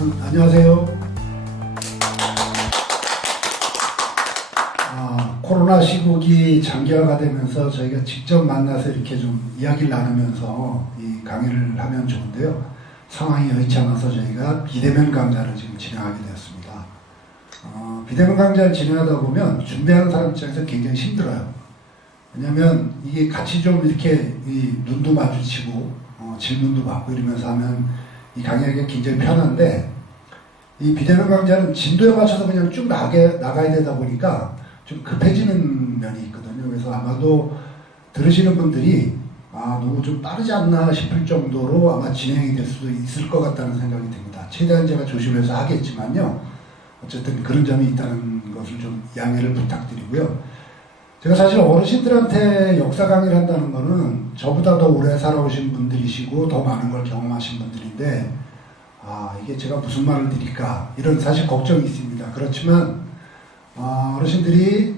여러분 안녕하세요. 코로나 시국이 장기화가 되면서 저희가 직접 만나서 이렇게 좀 이야기를 나누면서 이 강의를 하면 좋은데요. 상황이 여의치 않아서 저희가 비대면 강좌를 지금 진행하게 되었습니다. 비대면 강좌를 진행하다 보면 준비하는 사람 입장에서 굉장히 힘들어요. 왜냐면 이게 같이 좀 이렇게 눈도 마주치고 질문도 받고 이러면서 하면 이 강의하기가 굉장히 편한데, 이 비대면 강좌는 진도에 맞춰서 그냥 쭉 나가야 되다 보니까 좀 급해지는 면이 있거든요. 그래서 아마도 들으시는 분들이 너무 좀 빠르지 않나 싶을 정도로 아마 진행이 될 수도 있을 것 같다는 생각이 듭니다. 최대한 제가 조심해서 하겠지만요. 어쨌든 그런 점이 있다는 것을 좀 양해를 부탁드리고요. 제가 사실 어르신들한테 역사 강의를 한다는 거는 저보다 더 오래 살아오신 분들이시고 더 많은 걸 경험하신 분들인데, 이게 제가 무슨 말을 드릴까 이런 사실 걱정이 있습니다. 그렇지만 어르신들이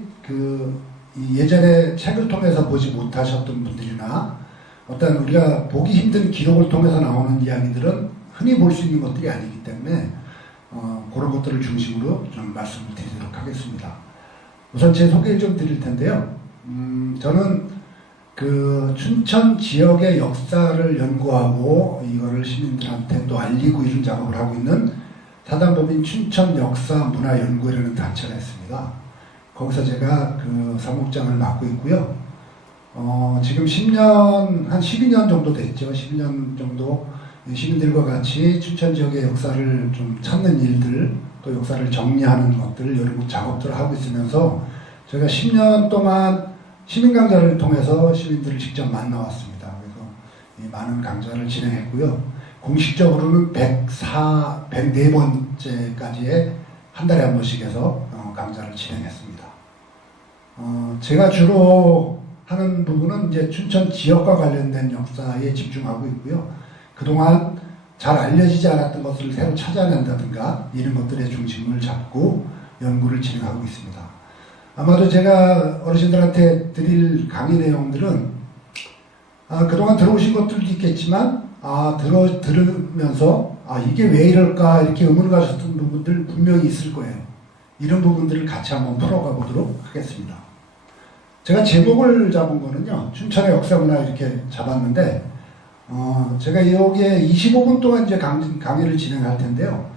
예전에 책을 통해서 보지 못하셨던 분들이나 어떤 우리가 보기 힘든 기록을 통해서 나오는 이야기들은 흔히 볼 수 있는 것들이 아니기 때문에 그런 것들을 중심으로 좀 말씀을 드리도록 하겠습니다. 우선 제 소개를 좀 드릴 텐데요. 저는 춘천 지역의 역사를 연구하고 이거를 시민들한테 또 알리고 이런 작업을 하고 있는 사단법인 춘천역사문화연구회라는 단체가 있습니다. 거기서 제가 사무국장을 맡고 있고요. 지금 한 12년 정도 됐죠. 12년 정도 시민들과 같이 춘천 지역의 역사를 좀 찾는 일들, 또 역사를 정리하는 것들, 여러 작업들을 하고 있으면서 저희가 10년 동안 시민 강좌를 통해서 시민들을 직접 만나왔습니다. 그래서 이 많은 강좌를 진행했고요. 공식적으로는 104번째까지의 한 달에 한 번씩 해서 강좌를 진행했습니다. 제가 주로 하는 부분은 이제 춘천 지역과 관련된 역사에 집중하고 있고요. 그동안 잘 알려지지 않았던 것을 새로 찾아낸다든가 이런 것들의 중심을 잡고 연구를 진행하고 있습니다. 아마도 제가 어르신들한테 드릴 강의 내용들은 그동안 들어오신 것들도 있겠지만 들으면서 이게 왜 이럴까 이렇게 의문을 가졌던 부분들 분명히 있을 거예요. 이런 부분들을 같이 한번 풀어가 보도록 하겠습니다. 제가 제목을 잡은 거는요, 춘천의 역사문화 이렇게 잡았는데, 제가 여기에 25분 동안 이제 강의를 진행할 텐데요.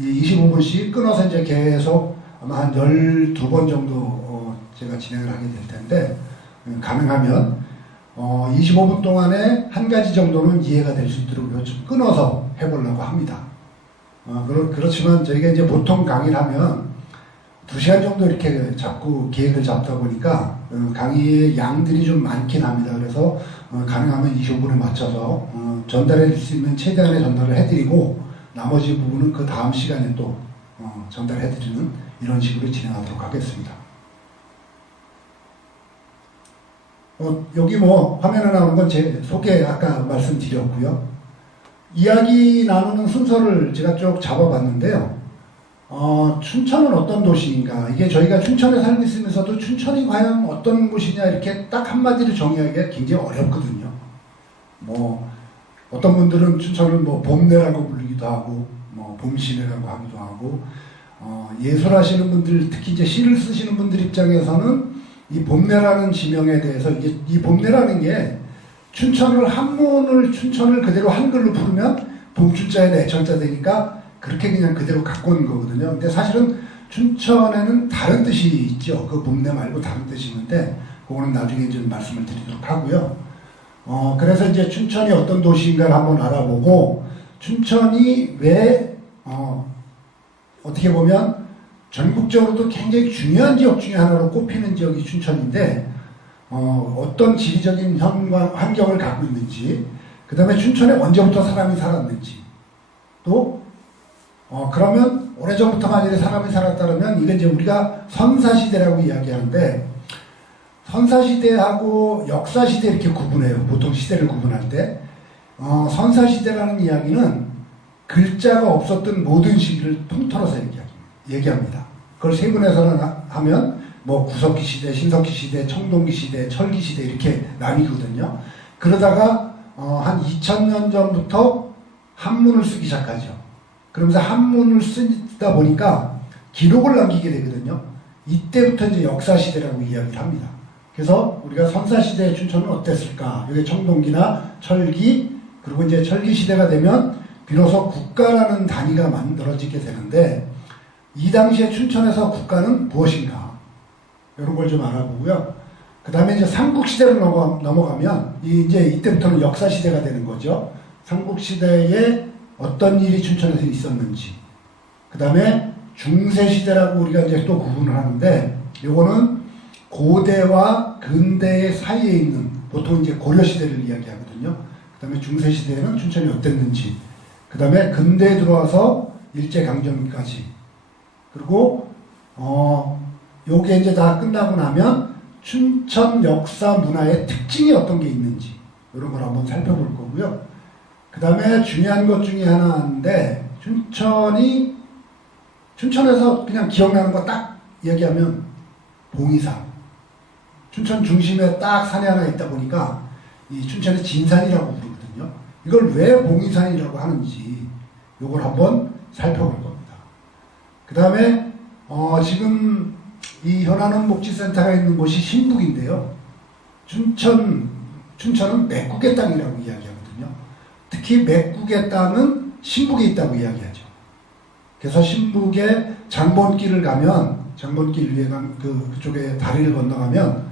25분씩 끊어서 이제 계속 아마 한 12번 정도 제가 진행을 하게 될 텐데, 가능하면 25분 동안에 한 가지 정도는 이해가 될 수 있도록 좀 끊어서 해보려고 합니다. 그렇지만 저희가 이제 보통 강의를 하면 2시간 정도 이렇게 계획을 잡다 보니까 강의의 양들이 좀 많긴 합니다. 그래서 가능하면 25분에 맞춰서 전달해 줄 수 있는 최대한의 전달을 해드리고 나머지 부분은 그 다음 시간에 또 전달해드리는 이런 식으로 진행하도록 하겠습니다. 여기 화면에 나오는 건 제 소개 아까 말씀드렸고요. 이야기 나누는 순서를 제가 쭉 잡아봤는데요. 춘천은 어떤 도시인가? 이게 저희가 춘천에 살고 있으면서도 춘천이 과연 어떤 곳이냐 이렇게 딱 한마디로 정의하기가 굉장히 어렵거든요. 어떤 분들은 춘천을 봄내라고 부르기도 하고, 봄시내라고 하기도 하고, 예술하시는 분들, 특히 이제 시를 쓰시는 분들 입장에서는 이 봄내라는 지명에 대해서 이 봄내라는 게 춘천을 그대로 한글로 부르면 봄춘자에 내천자 되니까 그렇게 그냥 그대로 갖고 온 거거든요. 근데 사실은 춘천에는 다른 뜻이 있죠. 그 봄내 말고 다른 뜻이 있는데 그거는 나중에 이제 말씀을 드리도록 하고요. 그래서 이제 춘천이 어떤 도시인가를 한번 알아보고, 춘천이 왜 어떻게 보면 전국적으로도 굉장히 중요한 지역 중에 하나로 꼽히는 지역이 춘천인데, 어떤 지리적인 환경을 갖고 있는지, 그 다음에 춘천에 언제부터 사람이 살았는지, 또 그러면 오래전부터 만약에 사람이 살았다면 이게 이제 우리가 선사시대라고 이야기하는데, 선사시대하고 역사시대 이렇게 구분해요. 보통 시대를 구분할 때. 선사시대라는 이야기는 글자가 없었던 모든 시기를 통틀어서 얘기합니다. 그걸 세분해서는 하면 구석기 시대, 신석기 시대, 청동기 시대, 철기 시대 이렇게 나뉘거든요. 그러다가 한 2000년 전부터 한문을 쓰기 시작하죠. 그러면서 한문을 쓰다 보니까 기록을 남기게 되거든요. 이때부터 이제 역사시대라고 이야기를 합니다. 그래서 우리가 선사시대의 춘천은 어땠을까? 이게 청동기나 철기, 그리고 이제 철기시대가 되면 비로소 국가라는 단위가 만들어지게 되는데, 이 당시에 춘천에서 국가는 무엇인가? 이런 걸 좀 알아보고요. 그 다음에 이제 삼국시대로 넘어가면, 이제 이때부터는 역사시대가 되는 거죠. 삼국시대에 어떤 일이 춘천에서 있었는지. 그 다음에 중세시대라고 우리가 이제 또 구분을 하는데, 요거는 고대와 근대 사이에 있는, 보통 이제 고려시대를 이야기하거든요. 그 다음에 중세시대에는 춘천이 어땠는지. 그 다음에 근대에 들어와서 일제강점기까지. 그리고, 요게 이제 다 끝나고 나면 춘천 역사 문화의 특징이 어떤 게 있는지. 이런 걸 한번 살펴볼 거고요. 그 다음에 중요한 것 중에 하나인데, 춘천에서 그냥 기억나는 거 딱 얘기하면 봉이산. 춘천 중심에 딱 산이 하나 있다 보니까 이 춘천의 진산이라고 부르거든요. 이걸 왜 봉이산이라고 하는지 이걸 한번 살펴볼 겁니다. 그 다음에 지금 이 현안원 목지센터가 있는 곳이 신북인데요. 춘천은 맥국의 땅이라고 이야기하거든요. 특히 맥국의 땅은 신북에 있다고 이야기하죠. 그래서 신북에 장본길을 가면, 장본길 위에 그쪽에 다리를 건너가면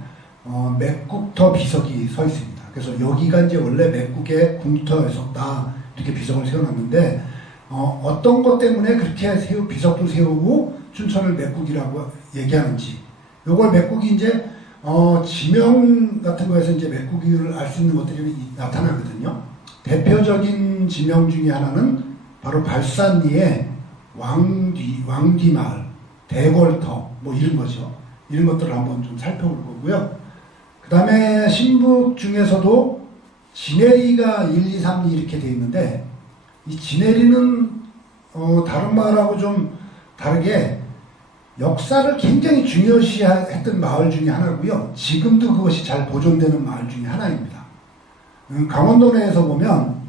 맥국터 비석이 서 있습니다. 그래서 여기가 이제 원래 맥국의 궁터였었다, 이렇게 비석을 세워놨는데, 어떤 것 때문에 그렇게 비석도 세우고 춘천을 맥국이라고 얘기하는지, 요걸 맥국이 이제 지명 같은 거에서 이제 맥국을 알 수 있는 것들이 나타나거든요. 대표적인 지명 중에 하나는 바로 발산리의 왕뒤마을, 대골터, 뭐 이런 거죠. 이런 것들을 한번 좀 살펴볼 거고요. 그 다음에 신북 중에서도 지내리가 1, 2, 3, 2 이렇게 되어 있는데, 이 지내리는 다른 마을하고 좀 다르게 역사를 굉장히 중요시했던 마을 중에 하나고요. 지금도 그것이 잘 보존되는 마을 중에 하나입니다. 강원도 내에서 보면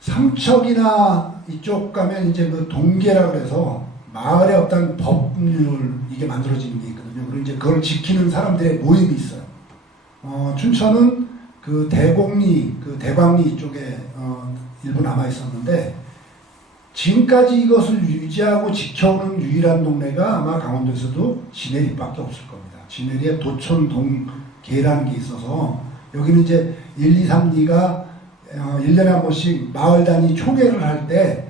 삼척이나 이쪽 가면 이제 그 동계라 그래서 마을의 어떤 법률 이게 만들어지는 게 있거든요. 그리고 이제 그걸 지키는 사람들의 모임이 있어요. 춘천은 그 대곡리, 그 대광리 이쪽에 일부 남아 있었는데, 지금까지 이것을 유지하고 지켜오는 유일한 동네가 아마 강원도에서도 진해리밖에 없을 겁니다. 진해리에 도촌동계라는 게 있어서, 여기는 이제 1, 2, 3, 2가 1년에 한 번씩 마을 단위 총회를 할 때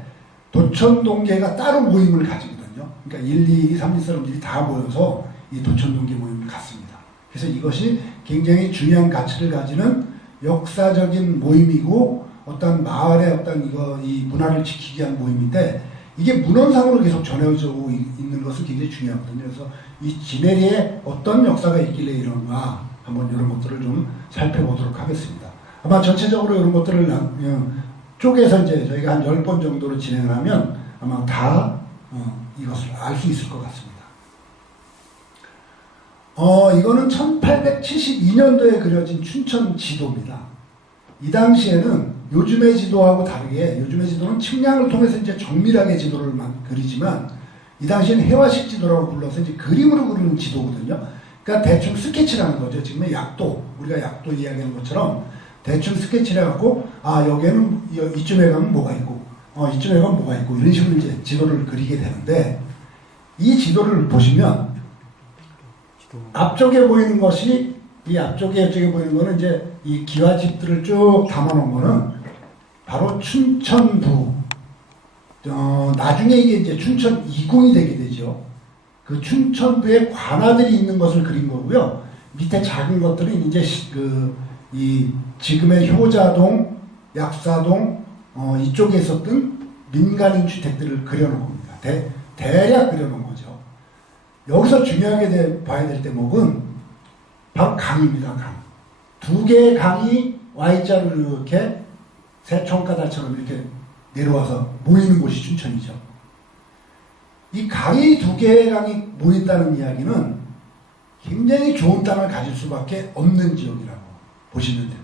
도촌동계가 따로 모임을 가지거든요. 그러니까 1, 2, 3, 2 사람들이 다 모여서 이 도촌동계 모임을 갖습니다. 그래서 이것이 굉장히 중요한 가치를 가지는 역사적인 모임이고, 어떤 마을의 어떤 이 문화를 지키기 위한 모임인데, 이게 문헌상으로 계속 전해져 있는 것은 굉장히 중요하거든요. 그래서 이 진해리에 어떤 역사가 있길래 이런가, 한번 이런 것들을 좀 살펴보도록 하겠습니다. 아마 전체적으로 이런 것들을 쪼개서 이제 저희가 한 10번 정도로 진행을 하면 아마 다 이것을 알 수 있을 것 같습니다. 이거는 1872년도에 그려진 춘천 지도입니다. 이 당시에는 요즘의 지도하고 다르게, 요즘의 지도는 측량을 통해서 이제 정밀하게 지도를 그리지만, 이 당시에는 해화식 지도라고 불러서 이제 그림으로 그리는 지도거든요. 그러니까 대충 스케치라는 거죠. 지금의 약도, 우리가 약도 이야기하는 것처럼 대충 스케치를 해갖고, 여기에는 이쯤에 가면 뭐가 있고, 이쯤에 가면 뭐가 있고, 이런 식으로 이제 지도를 그리게 되는데, 이 지도를 보시면 앞쪽에 보이는 것이, 이 앞쪽에 보이는 거는 이제 이 기와집들을 쭉 담아놓은 거는 바로 춘천부. 나중에 이게 이제 춘천 2궁이 되게 되죠. 그 춘천부에 관아들이 있는 것을 그린 거고요. 밑에 작은 것들은 이제 이 지금의 효자동, 약사동 이쪽에 있었던 민간인 주택들을 그려놓은 겁니다. 대략 그려놓은 거죠. 여기서 중요하게 봐야 될 대목은 바로 강입니다. 강. 두 개의 강이 Y자로 이렇게 새총가닥처럼 이렇게 내려와서 모이는 곳이 춘천이죠. 이 강이 두 개의 강이 모인다는 이야기는 굉장히 좋은 땅을 가질 수밖에 없는 지역이라고 보시면 됩니다.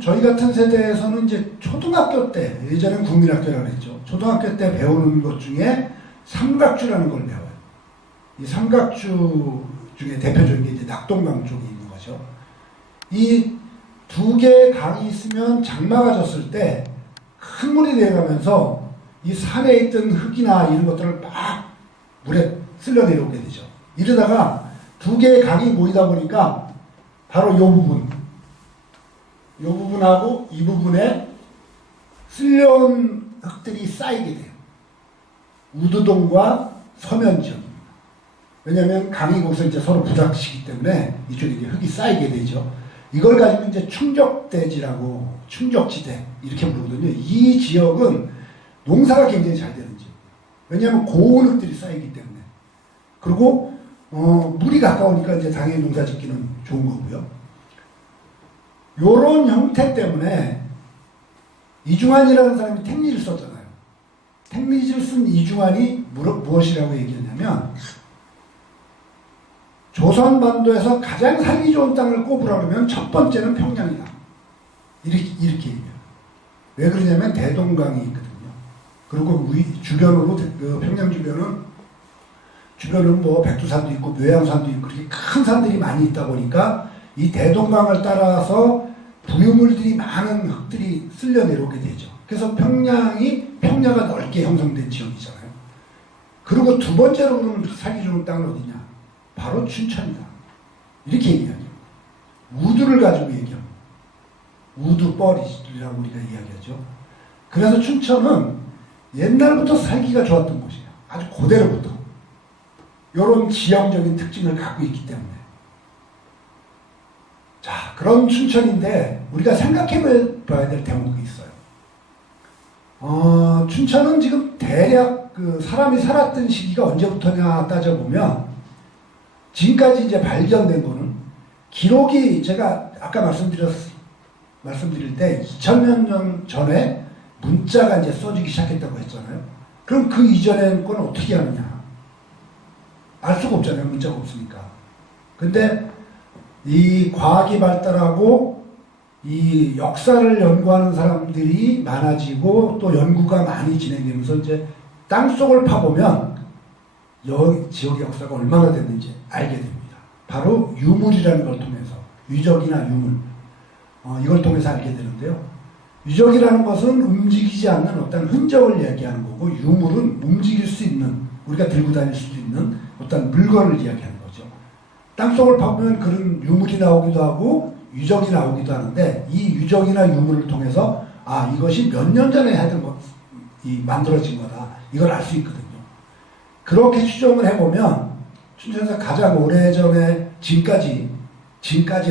저희 같은 세대에서는 이제 초등학교 때, 예전엔 국민학교라고 했죠. 초등학교 때 배우는 것 중에 삼각주라는 걸 배워요. 이 삼각주 중에 대표적인 게 이제 낙동강 쪽에 있는 거죠. 이 두 개의 강이 있으면 장마가 졌을 때 큰 물이 내려가면서 이 산에 있던 흙이나 이런 것들을 막 물에 쓸려 내려오게 되죠. 이러다가 두 개의 강이 모이다 보니까 바로 이 부분하고 이 부분에 쓸려온 흙들이 쌓이게 돼요. 우두동과 서면 지역입니다. 왜냐하면 강이 거기서 이제 서로 부닥치기 때문에 이쪽에 이제 흙이 쌓이게 되죠. 이걸 가지고 이제 충적대지라고, 충적지대 이렇게 부르거든요. 이 지역은 농사가 굉장히 잘 되는 지역. 왜냐하면 고운 흙들이 쌓이기 때문에. 그리고 물이 가까우니까 이제 당연히 농사 짓기는 좋은 거고요. 요런 형태 때문에 이중환이라는 사람이 택리를 썼잖아요. 택리를 쓴 이중환이 무엇이라고 얘기했냐면, 조선반도에서 가장 살기 좋은 땅을 꼽으라 그러면 첫 번째는 평양이다. 이렇게 얘기해요. 왜 그러냐면 대동강이 있거든요. 그리고 주변으로, 그 평양 주변은 뭐 백두산도 있고 묘양산도 있고 그렇게 큰 산들이 많이 있다 보니까 이 대동강을 따라서 부유물들이 많은 흙들이 쓸려 내려오게 되죠. 그래서 평야가 넓게 형성된 지역이잖아요. 그리고 두 번째로 그러면 살기 좋은 땅은 어디냐? 바로 춘천이다. 이렇게 얘기하죠. 우두를 가지고 얘기합니다. 우두뻘이라고 우리가 이야기하죠. 그래서 춘천은 옛날부터 살기가 좋았던 곳이에요. 아주 고대로부터. 이런 지형적인 특징을 갖고 있기 때문에. 자, 그런 춘천인데 우리가 생각해 봐야 될 대목이 있어요. 춘천은 지금 대략 그 사람이 살았던 시기가 언제부터냐 따져보면 지금까지 이제 발견된 거는 기록이 제가 아까 말씀드릴 때 2000년 전에 문자가 이제 써지기 시작했다고 했잖아요. 그럼 그 이전의 건 어떻게 하느냐? 알 수가 없잖아요. 문자가 없으니까. 근데 이 과학이 발달하고 이 역사를 연구하는 사람들이 많아지고 또 연구가 많이 진행되면서 이제 땅속을 파보면 여기 지역의 역사가 얼마나 됐는지 알게 됩니다. 바로 유물이라는 걸 통해서, 유적이나 유물, 이걸 통해서 알게 되는데요. 유적이라는 것은 움직이지 않는 어떤 흔적을 이야기하는 거고, 유물은 움직일 수 있는, 우리가 들고 다닐 수도 있는 어떤 물건을 이야기하는 거죠. 땅속을 파보면 그런 유물이 나오기도 하고 유적이 나오기도 하는데, 이 유적이나 유물을 통해서 이것이 몇 년 전에 하던 만들어진 거다, 이걸 알 수 있거든요. 그렇게 추정을 해보면 춘천에서 가장 오래전에 지금까지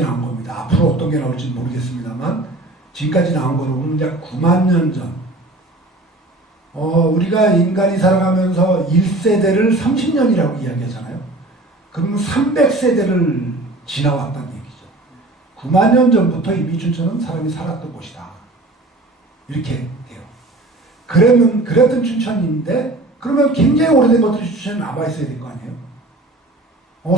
나온 겁니다. 앞으로 어떤 게 나올지 모르겠습니다만 지금까지 나온 거로 보면 이제 9만 년 전. 우리가 인간이 살아가면서 1세대를 30년이라고 이야기하잖아요. 그러면 300세대를 지나왔다는 얘기죠. 9만 년 전부터 이미 춘천은 사람이 살았던 곳이다. 이렇게 돼요. 그랬던 춘천인데, 그러면 굉장히 오래된 것들이 춘천에 남아있어야 될 거 아니에요?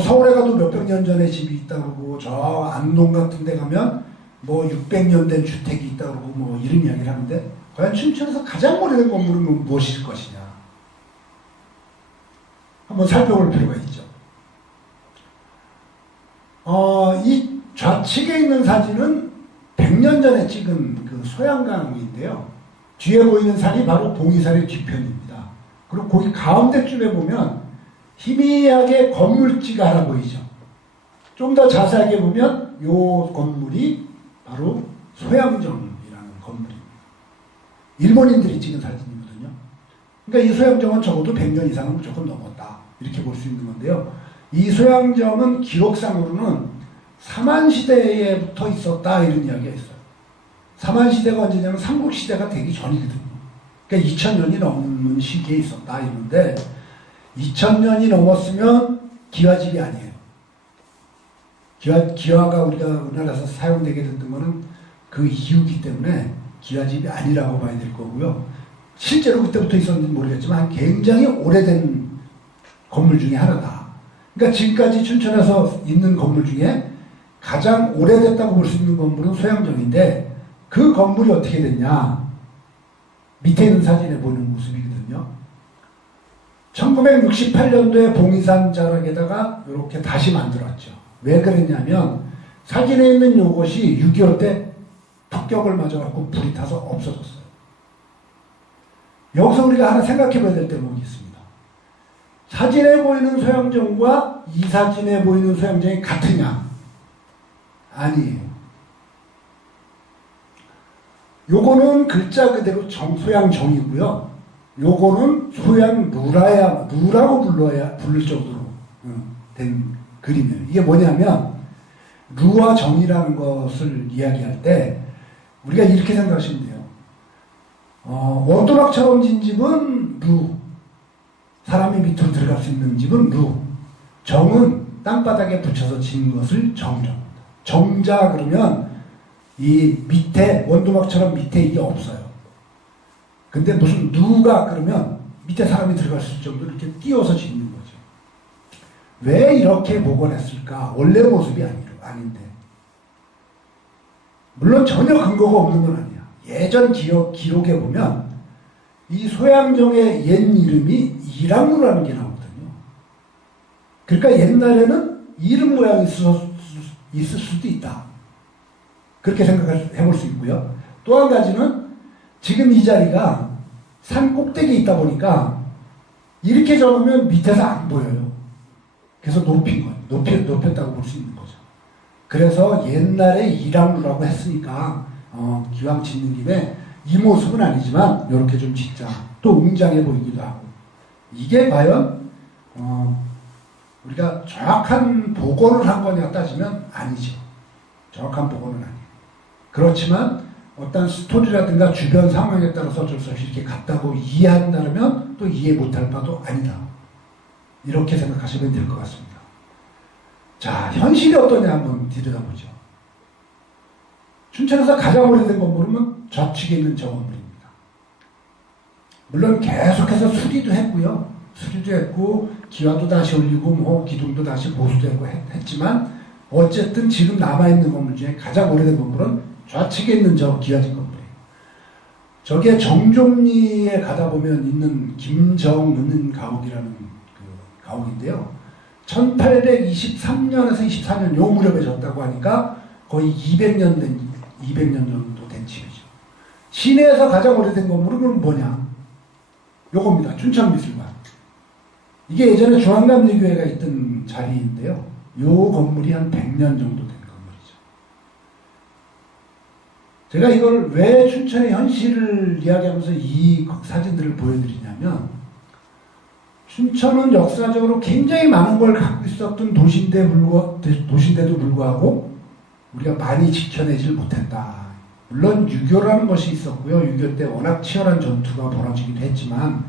서울에 가도 몇백 년 전에 집이 있다 그러고, 저 안동 같은 데 가면 뭐 600년 된 주택이 있다 그러고, 뭐 이런 이야기를 하는데, 과연 춘천에서 가장 오래된 건물은 무엇일 것이냐? 한번 살펴볼 필요가 있죠. 이 좌측에 있는 사진은 100년 전에 찍은 그 소양강인데요. 뒤에 보이는 산이 바로 봉이산의 뒤편입니다. 그리고 거기 가운데쯤에 보면 희미하게 건물지가 하나 보이죠. 좀 더 자세하게 보면 이 건물이 바로 소양정이라는 건물입니다. 일본인들이 찍은 사진이거든요. 그러니까 이 소양정은 적어도 100년 이상은 무조건 넘었다, 이렇게 볼 수 있는 건데요. 이 소양정은 기록상으로는 삼한시대에부터 있었다, 이런 이야기가 있어요. 삼한시대가 언제냐면 삼국시대가 되기 전이거든요. 그러니까 2000년이 넘는 시기에 있었다, 이런데 2000년이 넘었으면 기와집이 아니에요. 기와가 우리가 우리나라에서 사용되게 됐던 거는 그 이유기 때문에 기와집이 아니라고 봐야 될 거고요. 실제로 그때부터 있었는지 모르겠지만 굉장히 오래된 건물 중에 하나다. 그러니까 지금까지 춘천에서 있는 건물 중에 가장 오래됐다고 볼 수 있는 건물은 소양정인데 그 건물이 어떻게 됐냐? 밑에 있는 사진에 보이는 모습이거든요. 1968년도에 봉이산 자락에다가 이렇게 다시 만들었죠. 왜 그랬냐면 사진에 있는 요것이 6.25 때 폭격을 맞아갖고 불이 타서 없어졌어요. 여기서 우리가 하나 생각해 봐야 될 대목이 있습니다. 사진에 보이는 소양정과 이 사진에 보이는 소양정이 같으냐? 아니에요. 요거는 글자 그대로 소양정이고요. 요거는 루라고 부를 정도로 된 그림이에요. 이게 뭐냐면 루와 정이라는 것을 이야기할 때 우리가 이렇게 생각하시면 돼요. 원도막처럼 진 집은 루, 사람이 밑으로 들어갈 수 있는 집은 루, 정은 땅바닥에 붙여서 진 것을 정이라고 합니다. 정자 그러면 이 밑에 원도막처럼 밑에 이게 없어요. 근데 무슨 누가 그러면 밑에 사람이 들어갈 수 있을 정도로 이렇게 띄워서 짓는 거죠. 왜 이렇게 복원했을까? 원래 모습이 아닌데. 물론 전혀 근거가 없는 건 아니야. 예전 기록에 보면 이 소양정의 옛 이름이 이랑루라는 게 나오거든요. 그러니까 옛날에는 이름 모양이 있을 수도 있다. 그렇게 생각해 볼 수 있고요. 또 한 가지는 지금 이 자리가 산 꼭대기에 있다 보니까 이렇게 적으면 밑에서 안 보여요. 그래서 높인 거예요. 높였다고 볼 수 있는 거죠. 그래서 옛날에 이랑루라고 했으니까 기왕 짓는 김에 이 모습은 아니지만 이렇게 좀 짓자. 또 웅장해 보이기도 하고. 이게 과연 우리가 정확한 복원을 한 거냐 따지면 아니죠. 정확한 복원은 아니에요. 그렇지만 어떤 스토리라든가 주변 상황에 따라서 어쩔 수 없이 이렇게 같다고 이해한다면 또 이해 못할 바도 아니다. 이렇게 생각하시면 될 것 같습니다. 자, 현실이 어떠냐 한번 들여다보죠. 춘천에서 가장 오래된 건물은 좌측에 있는 저 건물입니다. 물론 계속해서 수리도 했고요. 수리도 했고 기와도 다시 올리고 기둥도 다시 보수되고 했지만 어쨌든 지금 남아있는 건물 중에 가장 오래된 건물은 좌측에 있는 저 기와집 건물이에요. 저게 정종리에 가다 보면 있는 김정은 가옥이라는 그 가옥인데요. 1823년에서 24년 요 무렵에 졌다고 하니까 거의 200년 정도 된 집이죠. 시내에서 가장 오래된 건물은 뭐냐? 요겁니다. 춘천미술관. 이게 예전에 중앙감리교회가 있던 자리인데요. 요 건물이 한 100년 정도 된 건물이죠. 제가 이걸 왜 춘천의 현실을 이야기하면서 이 사진들을 보여드리냐면 춘천은 역사적으로 굉장히 많은 걸 갖고 있었던 도시인데도 불구하고 우리가 많이 지켜내질 못했다. 물론 유교라는 것이 있었고요. 6.25 때 워낙 치열한 전투가 벌어지기도 했지만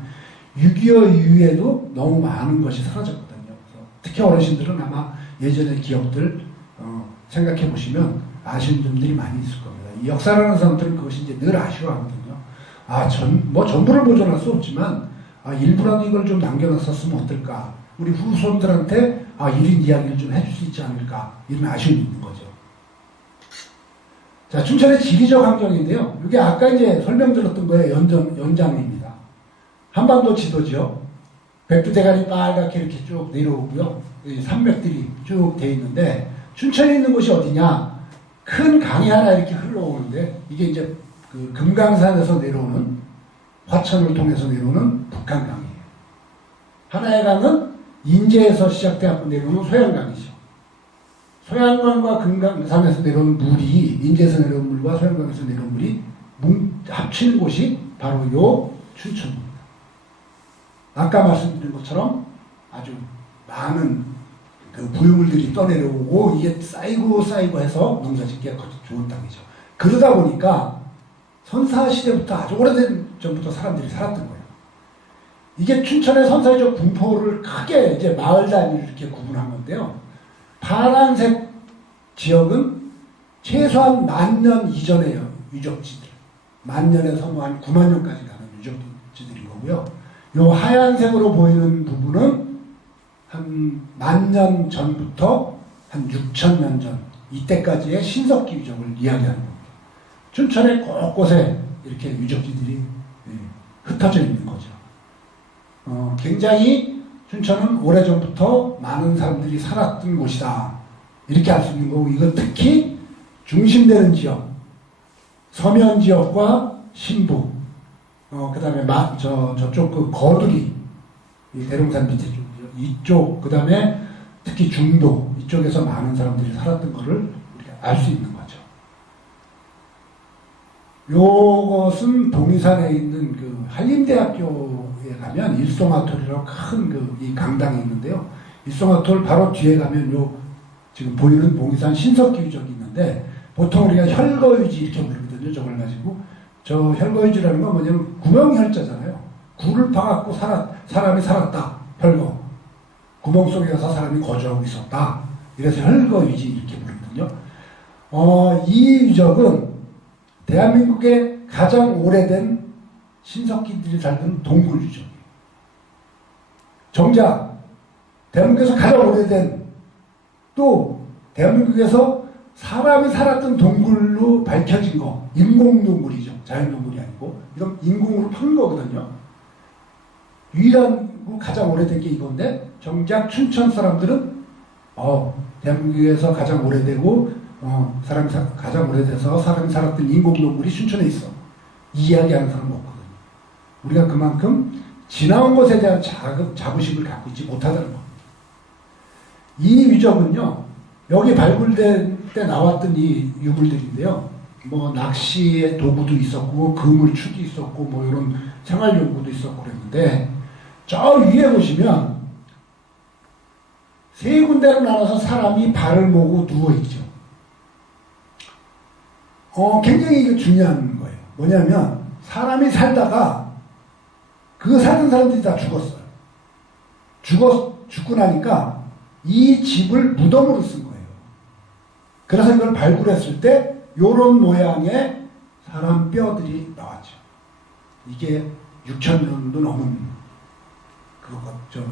6.25 이후에도 너무 많은 것이 사라졌거든요. 그래서 특히 어르신들은 아마 예전의 기억들 생각해 보시면 아쉬운 점들이 많이 있을 겁니다. 이 역사라는 사람들은 그것이 이제 늘 아쉬워하거든요. 전부를 보존할 수 없지만 일부라도 이걸 좀 남겨놨었으면 어떨까. 우리 후손들한테 이런 이야기를 좀 해줄 수 있지 않을까. 이런 아쉬움이 있는 거죠. 자, 춘천의 지리적 환경인데요. 이게 아까 이제 설명드렸던 거에 연장입니다. 한반도 지도죠. 백두대간이 빨갛게 이렇게 쭉 내려오고요. 산맥들이 쭉 돼 있는데 춘천에 있는 곳이 어디냐? 큰 강이 하나 이렇게 흘러오는데 이게 이제 그 금강산에서 내려오는 화천을 통해서 내려오는 북한강이에요. 하나의 강은 인제에서 시작돼서 내려오는 소양강이죠. 소양강과 금강산에서 내려온 물이 인제에서 내려온 물과 소양강에서 내려온 물이 합치는 곳이 바로 요 춘천입니다. 아까 말씀드린 것처럼 아주 많은 그 부유물들이 떠내려오고 이게 쌓이고 해서 농사짓기가 좋은 땅이죠. 그러다 보니까 선사시대부터 아주 오래된 전부터 사람들이 살았던 거예요. 이게 춘천의 선사시적 분포를 크게 이제 마을 단위로 이렇게 구분한 건데요. 파란색 지역은 최소한 10,000년 이전의 유적지들, 10,000년에서 한 90,000년까지 가는 유적지들인 거고요. 요 하얀색으로 보이는 부분은 한 10,000년 전부터 한 6,000년 전, 이때까지의 신석기 유적을 이야기하는 겁니다. 춘천의 곳곳에 이렇게 유적지들이 흩어져 있는 거죠. 굉장히 춘천은 오래전부터 많은 사람들이 살았던 곳이다. 이렇게 알 수 있는 거고, 이건 특히 중심되는 지역, 서면 지역과 신부, 그 다음에 저쪽 그 거두리, 이 대룡산 밑에 쪽, 이쪽, 그 다음에 특히 중도, 이쪽에서 많은 사람들이 살았던 것을 우리가 알 수 있는 거죠. 요것은 봉이산에 있는 그 한림대학교에 가면 일송아톨이라고 큰 그 이 강당이 있는데요. 일송아톨 바로 뒤에 가면 요 지금 보이는 봉이산 신석기 유적이 있는데, 보통 우리가 혈거유지 이렇게 부르거든요. 저걸 가지고. 저 혈거유지라는 건 뭐냐면 구멍혈자잖아요. 구를 파갖고 사람이 살았다. 혈거. 구멍 속에 가서 사람이 거주하고 있었다. 이래서 혈거유지 이렇게 부르거든요. 이 유적은 대한민국의 가장 오래된 신석기들이 살던 동굴 유적이에요. 정작 대한민국에서 가장 오래된, 또 대한민국에서 사람이 살았던 동굴로 밝혀진 거, 인공동굴이죠. 자연동굴이 아니고. 이건 인공으로 판 거거든요. 유일한 가장 오래된 게 이건데, 정작 춘천 사람들은 대한민국에서 가장 오래되고 사람이 가장 오래돼서 사람이 살았던 인공동굴이 춘천에 있어. 이 이야기하는 사람은 없거든요. 우리가 그만큼 지나온 것에 대한 자부심을 갖고 있지 못하다는 겁니다. 이 유적은요, 여기 발굴될 때 나왔던 이 유물들인데요. 뭐 낚시의 도구도 있었고, 그물추도 있었고, 뭐 이런 생활용구도 있었고 그랬는데, 저 위에 보시면 세 군데로 나눠서 사람이 발을 모으고 누워있죠. 굉장히 이게 중요한 거예요. 뭐냐면, 사람이 살다가 그 사는 사람들이 다 죽었어요. 죽고 나니까 이 집을 무덤으로 쓴 거예요. 그래서 이걸 발굴했을 때 요런 모양의 사람 뼈들이 나왔죠. 이게 6,000년도 넘은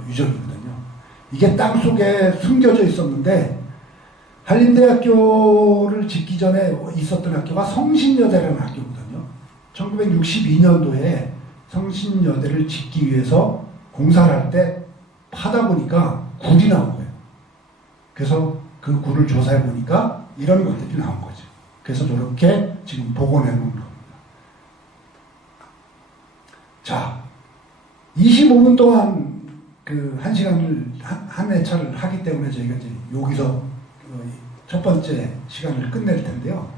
유적이거든요. 이게 땅속에 숨겨져 있었는데, 한림대학교를 짓기 전에 있었던 학교가 성신여대라는 학교거든요. 1962년도에 성신여대를 짓기 위해서 공사를 할 때 파다 보니까 굴이 나온 거예요. 그래서 그 굴을 조사해 보니까 이런 것들이 나온 거죠. 그래서 저렇게 지금 복원해 놓은 겁니다. 자, 25분 동안 그 1시간을 한 회차를 하기 때문에 저희가 이제 여기서 첫 번째 시간을 끝낼 텐데요.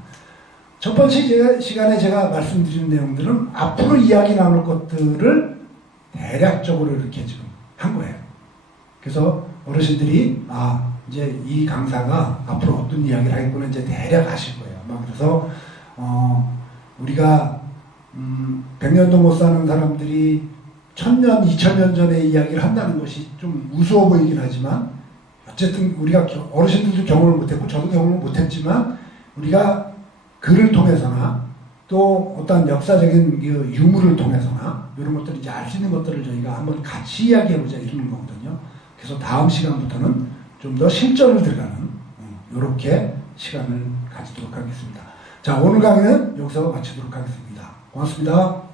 첫 번째 시간에 제가 말씀드린 내용들은 앞으로 이야기 나눌 것들을 대략적으로 이렇게 지금 한 거예요. 그래서 어르신들이 이제 이 강사가 앞으로 어떤 이야기를 하겠구나 이제 대략 아실 거예요. 그래서 우리가 100년도 못 사는 사람들이 1000년, 2000년 전의 이야기를 한다는 것이 좀 우스워 보이긴 하지만, 어쨌든 우리가 어르신들도 경험을 못했고 저도 경험을 못했지만, 우리가 글을 통해서나 또 어떤 역사적인 유물을 통해서나 이런 것들을 이제 알 수 있는 것들을 저희가 한번 같이 이야기해보자 이러는 거거든요. 그래서 다음 시간부터는 좀 더 실전을 들어가는 이렇게 시간을 가지도록 하겠습니다. 자, 오늘 강의는 여기서 마치도록 하겠습니다. 고맙습니다.